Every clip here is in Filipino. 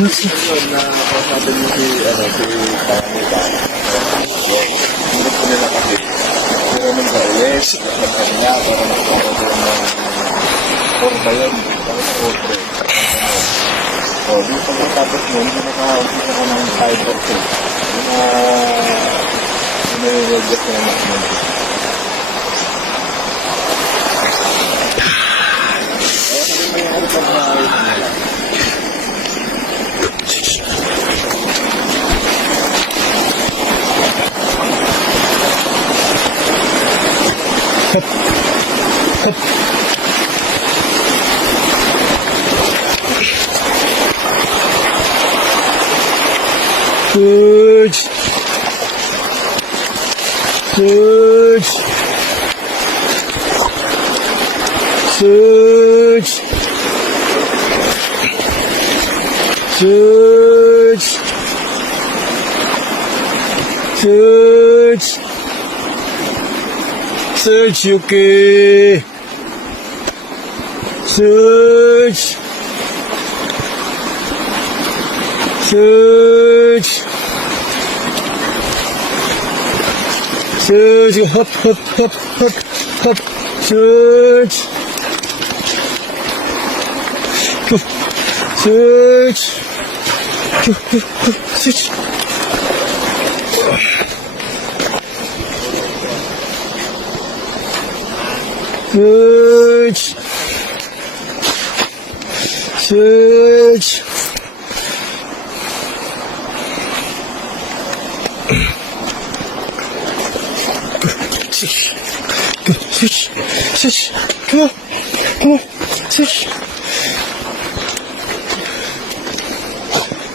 Yun na nakasabi niyo si Palacapao. Hindi ko nila kasi pero nung gawin, nagkakaroon niya para magkakaroon ng orba yun. Orba. O, di pagkatapos yun, nakakita ko ng fiber ko. Yung nire-reject na naman yun. Kaya sabi mo yung orba na ayos nila. Good. Good. Good. Good. Good. Search Yuki. Search. Search. Search. Hop, hop, hop, hop, hop. Search. Go. Search. Go, go, go. Search. Search. Search. Go, search, search, come on, come on, search,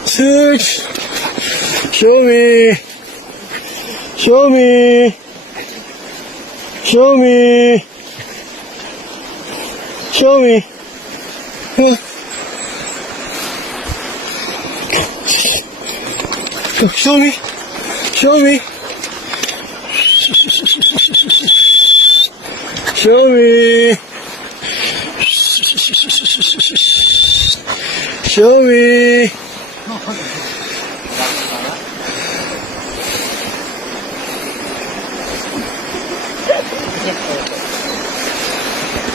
search, show me, show me, show me, show me, go, show me, show me. Show me. Show me.